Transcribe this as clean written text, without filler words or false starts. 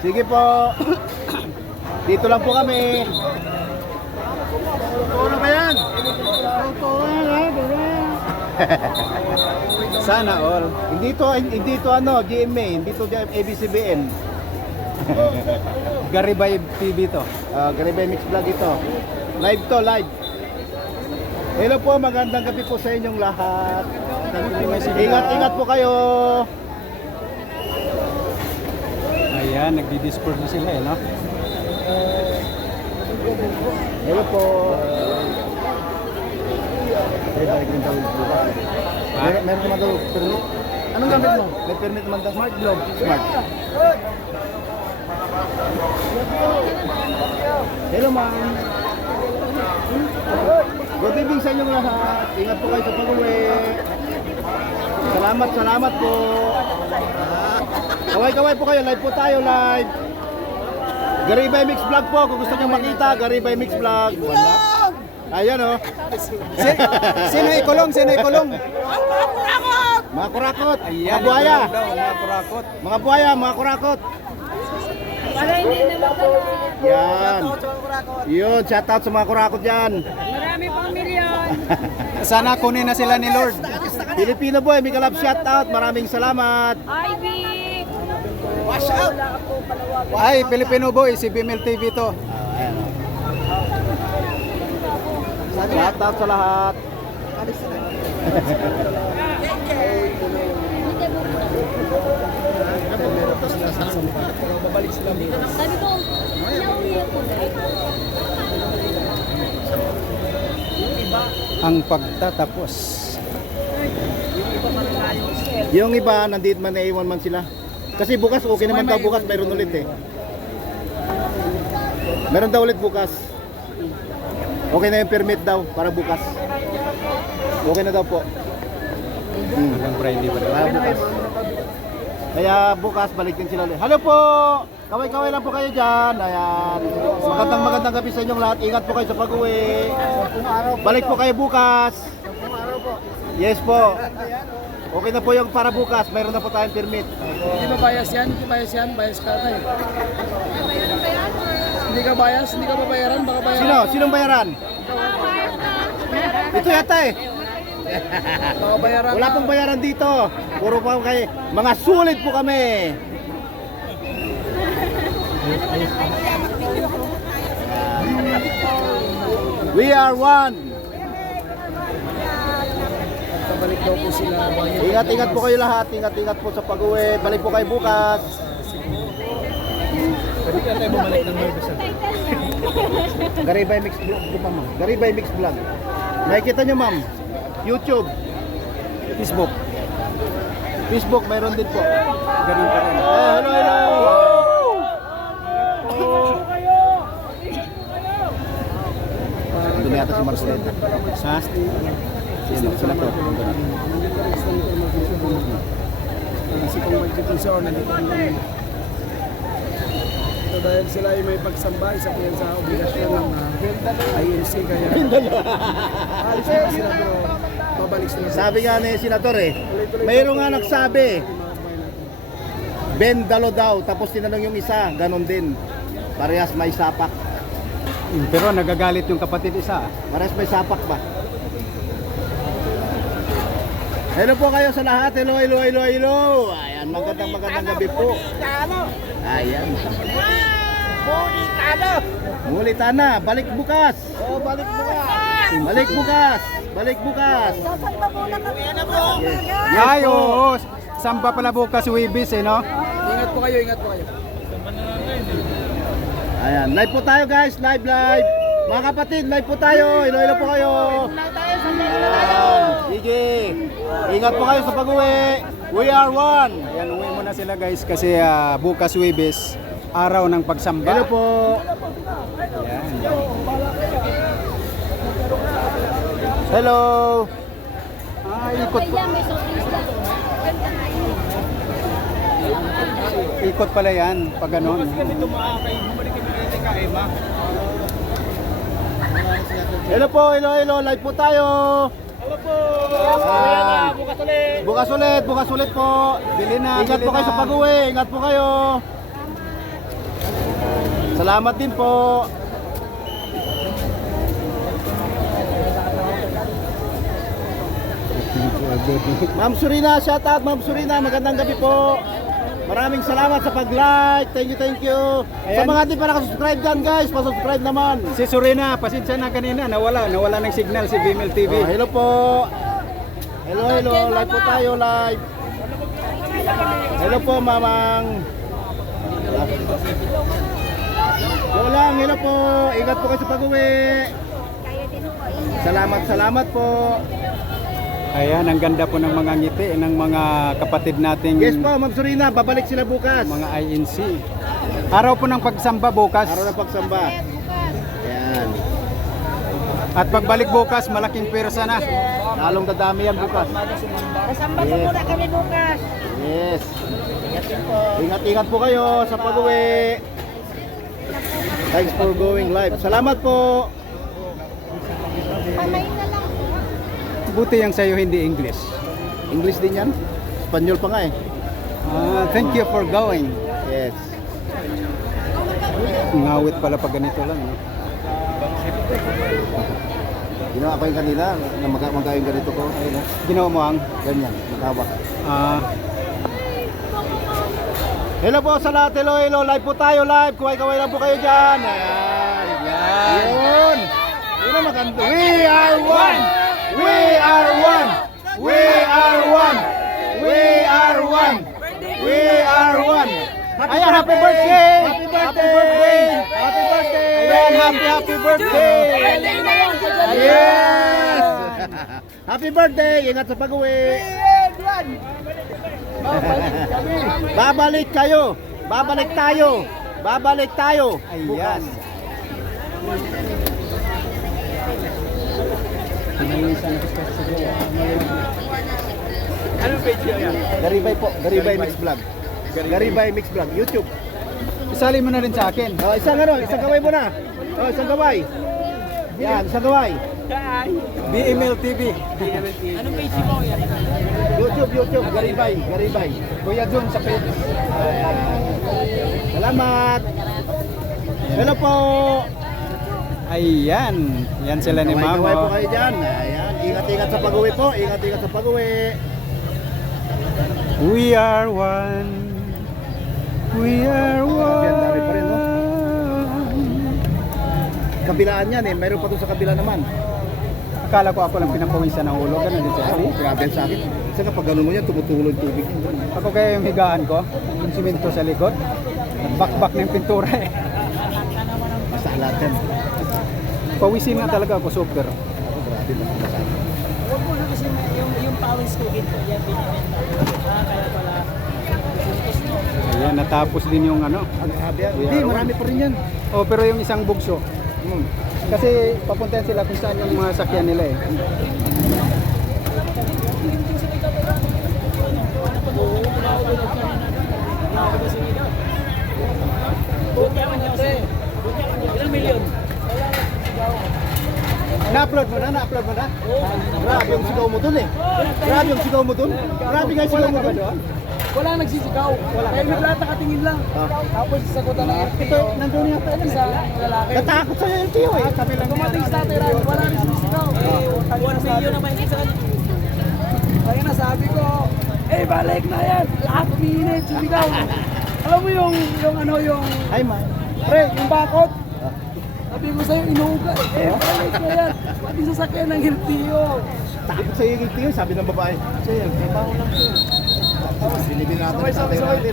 Sige po. Dito lang po kami. Ano ba yan? Sana all. Hindi to ano, GMA, hindi to ABCBN. Garibay TV to. Garibay Mix Vlog ito. Live to, live. Hello po, magandang gabi po sa inyong lahat. Ingat po kayo. Ayan, nagdi-disperse na sila no? Hello po. Meron naman daw permit. Anong gamit mo? May permit naman daw. Smart Globe. Smart. Hello ma'am. Good evening sa inyong lahat. Ingat po kayo sa pag-uwi. Salamat po. Kaway po kayo. Live po tayo, live. Garibay Mix Vlog po. Kung gusto nyo makita, Garibay Mix Vlog. Wala. Ayan o. Sino ikulong? Mga kurakot. Ayan, Mga buhaya. Mga kurakot. Mga buhaya, mga kurakot. Para hindi na magkalat. Yan. Yun, shoutout sa mga kurakot dyan. Marami pang milyon. Sana kunin na sila ni Lord. Filipino boy, may kalab shoutout. Maraming salamat. Ivy. Wash out. Ay, Filipino boy, si Bimel TV to. Shoutout sa lahat. Sabi ko, nauwi ako. Ang pagtatapos. Yung iba, nandito man, naiwan man sila. Kasi bukas, okay naman daw bukas, mayroon ulit eh. Meron daw ulit bukas. Okay na yung permit daw, para bukas. Okay na daw po. Hanggang Friday pa daw. Para bukas. Kaya bukas, balik din sila ulit. Hello po! Kaway-kaway lang po kayo dyan. Ayan. Magandang gabi sa inyong lahat. Ingat po kayo sa pag-uwi. Balik po kayo bukas. Yes po. Okay na po yung para bukas. Mayroon na po tayong permit. Hindi ba bias yan? Hindi bias yan? Bias ka tayo. Hindi ka bias? Hindi ka babayaran? Baka bayaran? Sinong bayaran? Ito yata eh. Baka bayaran Wala ka. pong bayaran dito. Puro po kayo. Mga sulit po kami. We are one. Balik daw po sila. Ingat po kayo lahat. Ingat po sa pag-uwi. Balik po kayo bukas. Pwede ka tayo bumalik ng nervous. Garibay Mix Vlog po ma'am. Garibay Mix Vlog. Nakikita nyo ma'am. YouTube. Facebook. Facebook mayroon din po. Ganun pa rin. Hello. Doon yata si Marcoleta. Sa? Sila to. Si Kong Magdipensyon, nandito kami. So dahil sila ay may pagsamba, isa po yan sa obligasyon ng INC, kaya alis na sila pero babalik sila. Sabi nga ni Senador mayroon nga nagsabi, Bendalo daw, tapos tinanong yung isa, ganon din. Parehas may sapak. Pero nagagalit yung kapatid isa. Parehas may sapak ba? Hello po kayo sa lahat. Hello. Ayan, magandang gabi po. Ayan. Mulitana, balik bukas. Balik bukas. Yes. Ay, oo. Samba pala bukas Wibis no? Ingat po kayo. Ayan, live po tayo guys, live. Mga kapatid, live po tayo. Hello po kayo. Ayan, sige. Ingat po kayo sa pag-uwi. We are one. Ayan, uwi muna sila guys kasi bukas Wibis, araw ng pagsamba. Hello po. Ayan. Hello. Ikot Kaya may surprise lang. Ikot pala yan, pag ganon. Hello po, hello. Live po tayo. Hello po! Bukas ulit po. Bili na, Ingat po kayo sa pag-uwi. Ingat po kayo. Salamat din po. Ma'am Surina, shout out Ma'am Surina, magandang gabi po. Maraming salamat sa pag-like. Thank you. Sa Ayan. mga di pa nakasubscribe dyan guys, pa-subscribe naman. Si Surina, pasensya na kanina, nawala ng signal si Bimel TV. Oh, hello po. Hello, live po tayo, live. Hello po, mamang. Hello po. Ingat po kayo sa pag-uwi. Salamat po. Ayan, ang ganda po ng mga ngiti ng mga kapatid nating Yes po, Ma'am Surina, babalik sila bukas. mga INC. Araw po ng pagsamba bukas. Araw na pagsamba. Ayan. At pagbalik bukas, malaking pwersa na. Lalong dadami yan bukas. Kasamba po muna kami bukas. Yes. Ingat po kayo sa pag-uwi. Thanks for going live. Salamat po. Buti yung sa'yo hindi English. English din yan. Espanyol pa nga eh. Thank you for going. Yes. Ngawit pala pag ganito lang. No? Ginawa ko yung kanina na magkayong ganito ko. Ayun o. Ginawa mo ang Ganyan. Magkawak. Hello po sa lahat. Hello. Live po tayo. Live. Kuway-kaway lang po kayo dyan. Ayan. Yun. Yun ang maganda. We are one. We are one. We are one. We are one. We are one. Ayan, happy birthday. Happy birthday. Happy birthday. Ayan, happy birthday. Yes. Happy birthday. Ingat sa pag-uwi. Babalik kayo. Babalik tayo. Babalik tayo. Ayan. Anong page yan? Garibay po. Garibay Mix Vlog. Garibay Mix Vlog. YouTube. Isali mo na rin sa akin. Oh, isang gaway mo na. Oh, isang gaway. Yan, isang gaway. BML TV. Anong page mo yan? YouTube. Garibay. Kuya John sa page. Salamat. Hello po. Ayan. Yan sila ni Kaway po Mama. kayo dyan. Ayan. Ingat sa pag-uwi po. Ingat sa pag-uwi. We are one. We are Yan, dami pa rin, no? one. Kabilaan yan eh. Mayroon pa doon sa kabila naman. Akala ko ako lang pinapawisan ng ulo. Ganun din siya. Oo, grabe yan sa akin. Isa ka pag gano'n mo yan, tumutulo yung tubig. Ako kaya yung higaan ko. Yung simento sa likod. Bakbak na yung pintura eh. Basta lahat yan. Pawisin nga talaga ako super. Ako grabe na. Huwag mo na kasi yung pawis ko dito. Yan, binibenta. Kaya pala. Ayan, natapos din yung ano. Ang grabe yan. We Hindi, are marami pa rin yan. Oh, pero yung isang bugso. Kasi papuntahan sila kung saan yung mga sakyan nila eh. Ilang milyon? Na-upload mo na? Grabe yung sigaw mo dun eh. Grabe yung sigaw mo dun. Grabe nga yung sigaw mo dun. Wala nagsisigaw. Kaya lahat nakatingin lang. Tapos sagutan na ito. Nandun yata yun. Isang lalaki. Natakot sa'yo yung tiyo eh. Dumating sa tatay Ran, wala nagsisigaw. 1 million naman yung isa. Kaya nasabi ko, balik na yan. Last minute, sumigaw. Alam mo yung Ay man. pre, yung bakot. Sabi ko sa'yo, inuuga. Balik na yan. Pati sasakyan ng LTO. Takot sa'yo yung tiyo. Sabi ng babae. Sa'yo, may baho lang siya. Tapos binibin natin. Sabay-sabay.